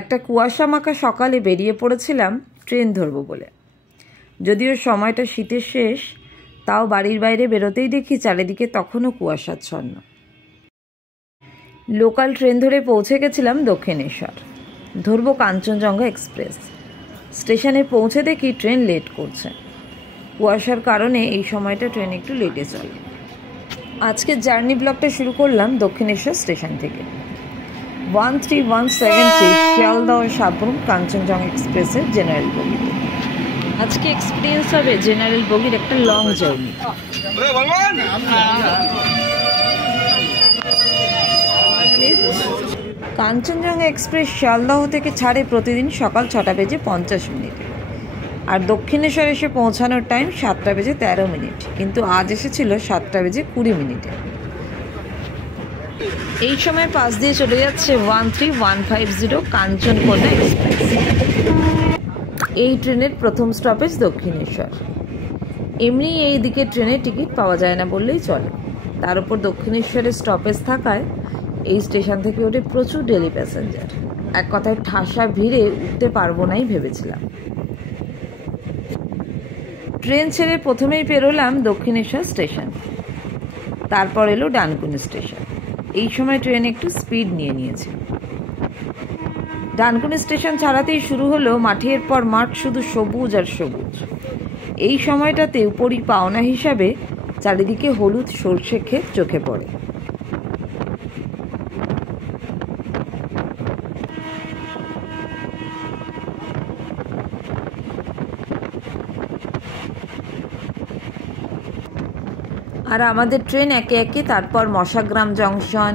একটা কুয়াশা মাখা সকালে বেরিয়ে পড়েছিলাম ট্রেন ধরবো বলে। যদিও সময়টা শীতের শেষ, তাও বাড়ির বাইরে বেরোতেই দেখি চারিদিকে তখনও কুয়াশাচ্ছন্ন। লোকাল ট্রেন ধরে পৌঁছে গেছিলাম দক্ষিণেশ্বর। ধরবো কাঞ্চনজঙ্ঘা এক্সপ্রেস। স্টেশনে পৌঁছে দেখি ট্রেন লেট করছে। কুয়াশার কারণে এই সময়টা ট্রেন একটু লেটে চলে। আজকের জার্নি ব্লগটা শুরু করলাম দক্ষিণেশ্বর স্টেশন থেকে। 13173 শিয়ালদহ সাবরুম কাঞ্চনজঙ্ঘা এক্সপ্রেসের জেনারেল বগি। আজকে এক্সপিরিয়েন্স হবে জেনারেল বগির একটা long journey. Kanchenjunga express Sealdah থেকে ছাড়ে প্রতিদিন সকাল 6:50 আর দক্ষিণেশ্বর এসে পৌঁছানোর টাইম 7:13। কিন্তু আজ এসেছিল 7:20। এই সময় পাশ দিয়ে চলে যাচ্ছে 13150 কাঞ্চনকন্যা এক্সপ্রেস। এই ট্রেনের প্রথম স্টপেজ দক্ষিণেশ্বর। এমনি এই দিকে ট্রেনের টিকিট পাওয়া যায় না বললেই চলে। তার উপর দক্ষিণেশ্বরের স্টপেজ থাকায় এই স্টেশন থেকে ওঠে প্রচুর ডেলি প্যাসেঞ্জার। এক কথায় ঠাসা ভিড়ে উঠতে পারবো নাই ভেবেছিলাম। ট্রেন ছেড়ে প্রথমেই পেরোলাম দক্ষিণেশ্বর স্টেশন, তারপর এলো ডানকুনি স্টেশন। এই সময় ট্রেন একটু স্পিড নিয়েছে। ডানকুনি স্টেশন ছাড়াতেই শুরু হলো মাঠের পর মাঠ, শুধু সবুজ আর সবুজ। এই সময়টাতে উপরই পাওনা হিসাবে চারিদিকে হলুদ সর্ষে ক্ষেত চোখে পড়ে। আর আমাদের ট্রেন একে একে তারপর মশাগ্রাম জংশন,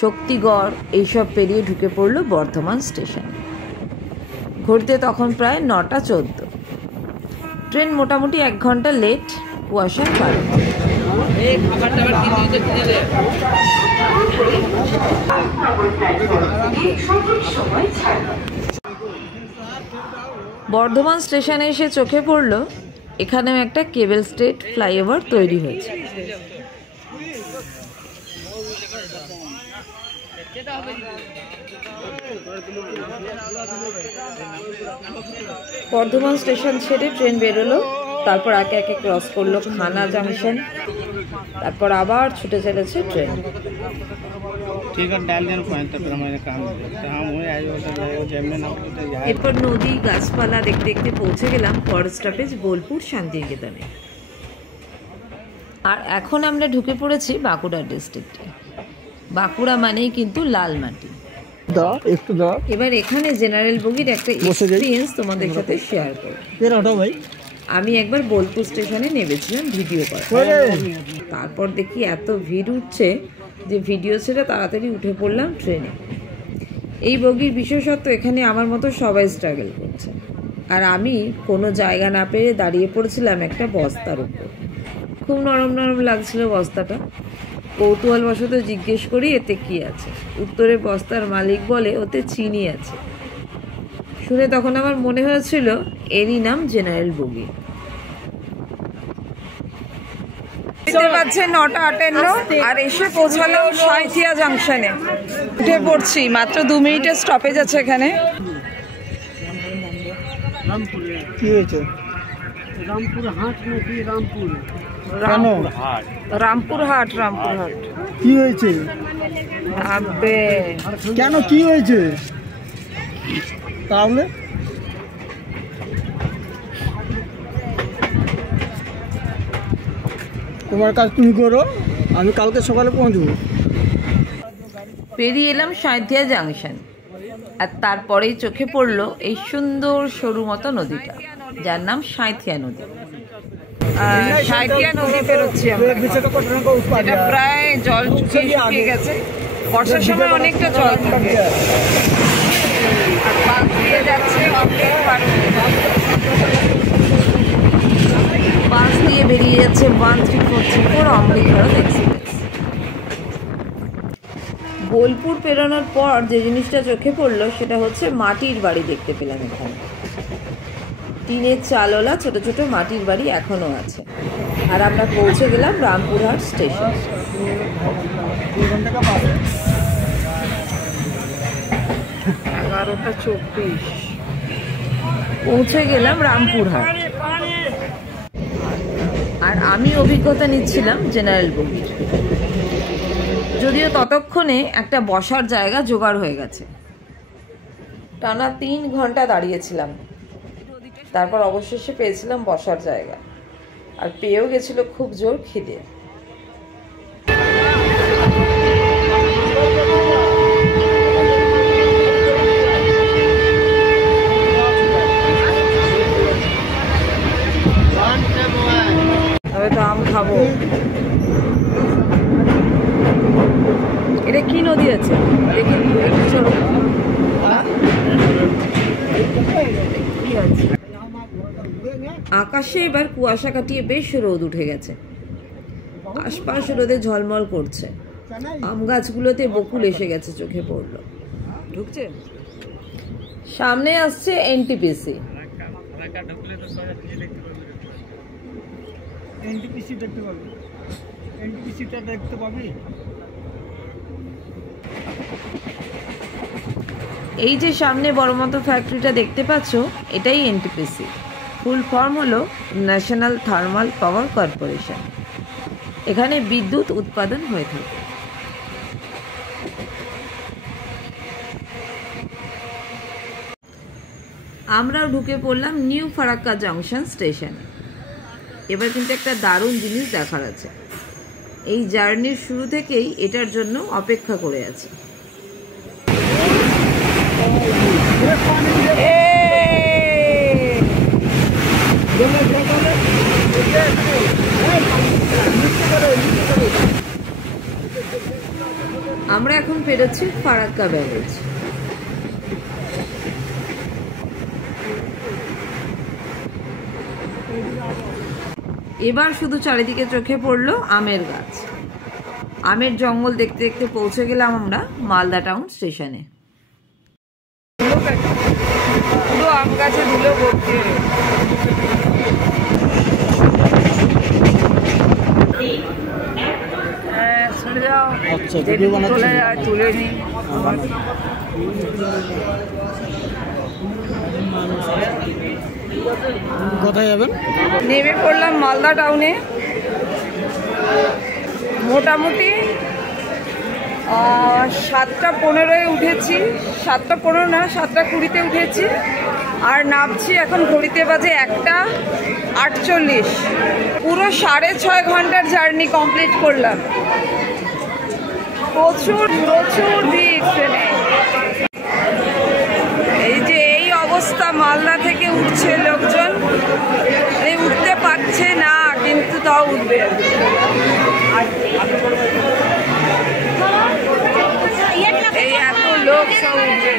শক্তিগড় এইসব পেরিয়ে ঢুকে পড়ল বর্ধমান স্টেশনে। ঘুরতে তখন প্রায় 9:14। ট্রেন মোটামুটি 1 ঘন্টা লেট কুয়াশার কারণে। বর্ধমান স্টেশনে এসে চোখে পড়ল এখানেও একটা কেবল স্টেট ফ্লাইওভার তৈরি হয়েছে। বর্ধমান স্টেশন ছেড়ে ট্রেন বেরোলো, তারপর একে একে ক্রস করলো খানা জংশন, তারপর আবার ছুটে চলেছে ট্রেন। এরপর নদী গাছপালা দেখতে দেখতে পৌঁছে গেলাম পরের স্টপেজ বোলপুর শান্তিনিকেতনে। আর এখন আমরা ঢুকে পড়েছি বাঁকুড়া ডিস্ট্রিক্টে। বাঁকুড়া মানেই কিন্তু লাল মাটি। এবার এখানে জেনারেল বগির একটা এক্সপিরিয়েন্স তোমাদের সাথে শেয়ার করব। আমি একবার বোলপুর স্টেশনে নেমেছিলাম ভিডিও করার। তারপর দেখি এত ভিড় উঠছে যে ভিডিও ছেড়ে তাড়াতাড়ি উঠে পড়লাম ট্রেনে। এই বগির বিশেষত্ব এখানে আমার মতো সবাই স্ট্রাগল করছে, আর আমি কোনো জায়গা না পেরে দাঁড়িয়ে পড়েছিলাম একটা বস্তার উপর। খুব নরম নরম লাগছিল বস্তাটা। কৌতূহলবশত জিজ্ঞেস করি এতে কি আছে। উত্তরে বস্তার মালিক বলে ওতে চিনি আছে। শুনে তখন আমার মনে হয়েছিল এরই নাম জেনারেল বগি। দেখতে পাচ্ছেন 9:58 আর এসে পৌঁছালাম সাঁইথিয়া জাংশনে। উঠে পড়ছি, মাত্র 2 মিনিটের স্টপেজ আছে এখানে। কি হয়েছে? রামপুরহাট। কি হয়েছে? আবে কেন, কি হয়েছে? তাহলে তোমার কাজ তুমি করো, আমি কালকে সকালে পৌঁছবো। পেরিয়ে এলাম সাঁইথিয়া জাংশন, আর তারপরেই চোখে পড়লো এই সুন্দর সরু মতো নদীটা, যার নাম সাঁইথিয়া নদী। সাঁইথিয়া নদী পেরোচ্ছি আমরা, যেটা প্রায় জল শুকিয়ে গেছে। বর্ষার সময় অনেকটা জল থাকে। বাস দিয়ে বেরিয়ে যাচ্ছে 13434 অমৃত ভারত এক্সপ্রেস। বোলপুর পেরোনোর পর যে জিনিসটা চোখে পড়লো সেটা হচ্ছে মাটির বাড়ি দেখতে পেলাম এখানে। টিনের চালওয়ালা ছোট ছোট মাটির বাড়ি এখনো আছে। আর আমরা পৌঁছে গেলাম রামপুরহাট স্টেশন। 11:24 পৌঁছে গেলাম রামপুরহাট। আর আমি অভিজ্ঞতা নিচ্ছিলাম জেনারেল বগির, যদিও ততক্ষণে একটা বসার জায়গা জোগাড় হয়ে গেছে। টানা 3 ঘন্টা দাঁড়িয়েছিলাম, তারপর অবশেষে পেয়েছিলাম বসার জায়গা, আর পেয়েও গেছিল খুব জোর খিদে। তবে তো আম খাবো। এটা কি নদী আছে? আকাশে এবার কুয়াশা কাটিয়ে বেশ রোদ উঠে গেছে, আশপাশ রোদে ঝলমল করছে। আম গাছগুলোতে বকুল এসে গেছে, চোখে পড়লো। ঢুকছে, সামনে আসছে এনটিপিসি। এই যে সামনে বড় মতো ফ্যাক্টরিটা দেখতে পাচ্ছ, এটাই এনটিপিসি। ফুল ফর্ম হলো ন্যাশনাল থার্মাল পাওয়ার কর্পোরেশন। এখানে বিদ্যুৎ উৎপাদন হয়ে থাকে। আমরাও ঢুকে পড়লাম নিউ ফারাক্কা জংশন স্টেশনে। এবার কিন্তু একটা দারুণ জিনিস দেখার আছে। এই জার্নির শুরু থেকেই এটার জন্য অপেক্ষা করে আছি। আমরা এখন পেরোচ্ছি ফারাক্কা ব্যারেজ। এবার শুধু চারিদিকে চোখে পড়লো আমের গাছ। আমের জঙ্গল দেখতে দেখতে পৌঁছে গেলাম আমরা মালদা টাউন স্টেশনে। পুরো আম গাছে ধুলো ভর্তি। তুলে নি। কোথায় যাবেন? নেমে পড়লাম মালদা টাউনে। মোটামুটি 7:15 উঠেছি, 7:15 না 7:20 উঠেছি, আর নামছি এখন ঘড়িতে বাজে 1:48। পুরো 6.5 ঘন্টার জার্নি কমপ্লিট করলাম। প্রচুর প্রচুর ভিড় ট্রেনে। এই যে এই অবস্থা, মালদা থেকে উঠছে লোকজন, উঠতে পারছে না কিন্তু তাও উঠবে। এই এত লোক সব উঠবে।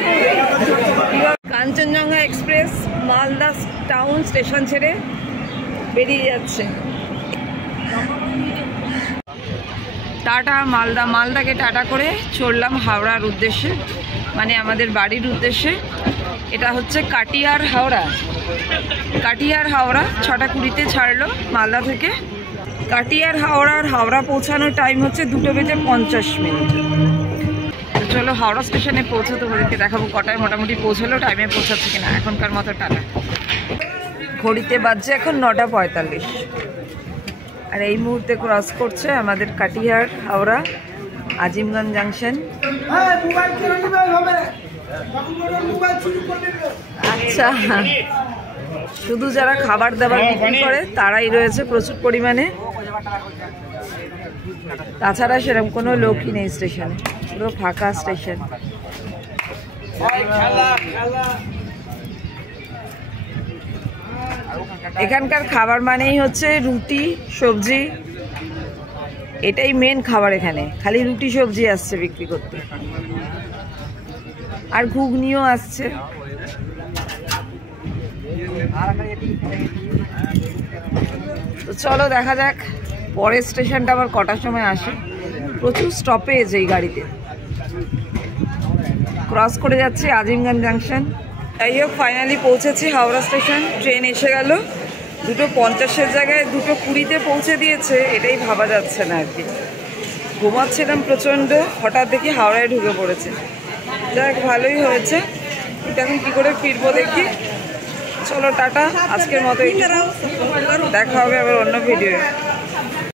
Kanchenjunga express Malda town station ছেড়ে বেরিয়ে যাচ্ছে। টাটা মালদা। মালদাকে টাটা করে চললাম হাওড়ার উদ্দেশ্যে, মানে আমাদের বাড়ির উদ্দেশ্যে। এটা হচ্ছে কাটিয়ার হাওড়া। কাটিয়ার হাওড়া 6:20 ছাড়লো মালদা থেকে। কাটিয়ার হাওড়া পৌঁছানোর টাইম হচ্ছে 2:50। তো চলো হাওড়া স্টেশনে পৌঁছে তোমাদেরকে দেখাবো কটায় মোটামুটি পৌঁছালো, টাইমে পৌঁছাচ্ছে কিনা। এখনকার মতো টাটা। ঘড়িতে বাজছে এখন 9:45। আর এই মুহূর্তে ক্রস করছে আমাদের কাটিয়ার হাওড়া আজিমগঞ্জ জাংশন। আচ্ছা, শুধু যারা খাবার দাবার বিক্রি করে তারাই রয়েছে প্রচুর পরিমাণে, তাছাড়া সেরকম কোনো লোকই নেই স্টেশনে, পুরো ফাঁকা স্টেশন। এখানকার খাবার মানেই হচ্ছে রুটি সবজি, এটাই মেন খাবার। এখানে খালি রুটি সবজি আসছে বিক্রি করতে, আর ঘুগনিও আসছে। তো চলো দেখা যাক পরের স্টেশনটা আবার কটার সময় আসে। প্রচুর স্টপেজ এই গাড়িতে। ক্রস করে যাচ্ছি আজিমগঞ্জ জাংশন। যাই হোক ফাইনালি পৌঁছেছি হাওড়া স্টেশন। ট্রেন এসে গেল। 2:50 জায়গায় 2:20 পৌঁছে দিয়েছে, এটাই ভাবা যাচ্ছে না আর কি। ঘুমাচ্ছিলাম প্রচণ্ড, হঠাৎ দেখি হাওড়ায় ঢুকে পড়েছে। যাক ভালোই হয়েছে, বাড়িতে এখন কি করে ফিরবো দেখি। চলো টাটা, আজকের মতো দেখা হবে আবার অন্য ভিডিও।